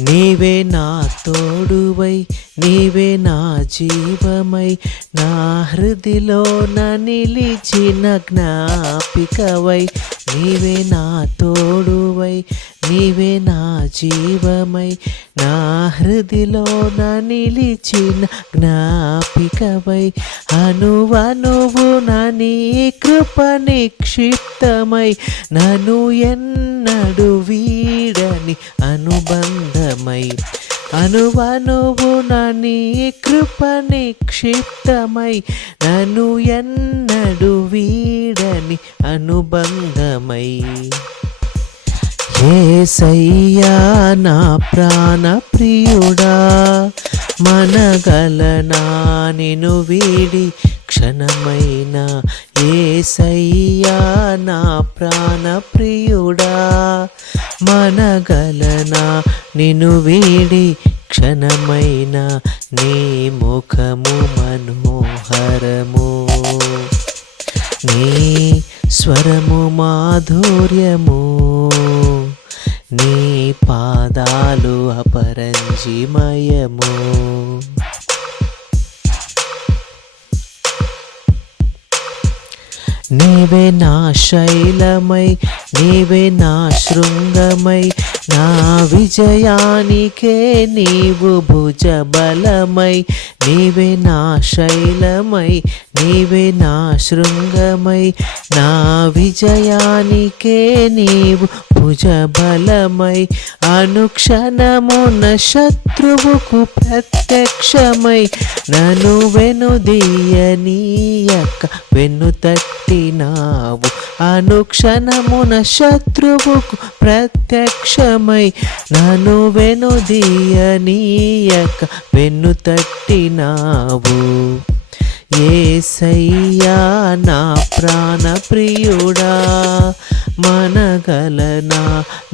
నీవే నా తోడువై, నీవే నా జీవమై, నా హృదిలోన నిలిచిన జ్ఞాపికవై. నీవే నా తోడువై, నీవే నా జీవమై, నా హృదిలోన నిలిచిన జ్ఞాపికవై. అనువనువున నీ కృప నిక్షిప్తమై, నన్ను ఎన్నడు వీడని అనుబంధమై. అనువనువున నీ కృప నిక్షిప్తమై, నన్ను ఎన్నడు వీడని అనుబంధమై. యేసయ్యా నా ప్రాణ ప్రియుడా, మనగలనా నిన్ను వీడి క్షణమైన. యేసయ్యా నా ప్రాణ ప్రియుడా, మనగలనా నిన్ను వీడి క్షణమైన. నీ ముఖము మనోహరము, నీ స్వరము మాధుర్యము, నీ పాదాలు అపరంజిమయము. నీవే నా శైలమై, నీవే నా శృంగమై, నా విజయానికే నీవు భుజబలమై. నీవే నా శైలమై, నీవే నా శృంగమై, నా విజయానికే నీవు భుజబలమై. అనుక్షణమున శత్రువుకు ప్రత్యక్షమై, నన్ను వెనుదీయనీయక వెన్నుతట్టినావు. అనుక్షణమున శత్రువుకు ప్రత్యక్షమై, నన్ను వెనుదీయనీయక వెన్నుతట్టినావు. యేసయ్యా నా ప్రాణ ప్రియుడా, మనగలనా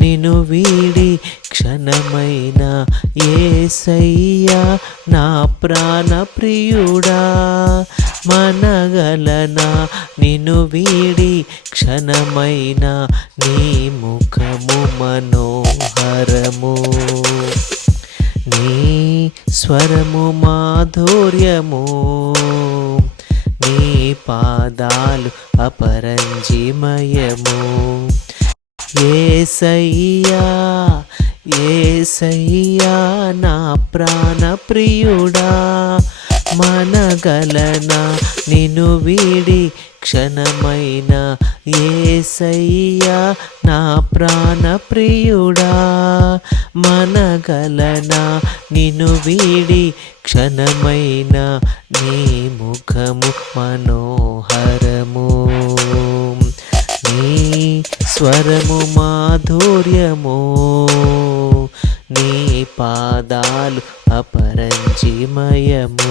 నిన్ను వీడి క్షణమైన. యేసయ్యా నా ప్రాణ ప్రియుడా, మనగలనా నిన్ను వీడి క్షణమైన. నీ ముఖము మనోహరము, నీ స్వరము మాధుర్యము, నీ పాదాలు అపరంజిమయము. యేసయ్యా యేసయ్యా నా ప్రాణ ప్రియుడా, మనగలనా నిన్ను వీడి క్షణమైన. యేసయ్యా నా ప్రాణ ప్రియుడా, మనగలనా నిన్ను వీడి క్షణమైన. నీ ముఖము మనోహరము, నీ స్వరము మాధుర్యము, నీ పాదాలు అపరంజిమయము.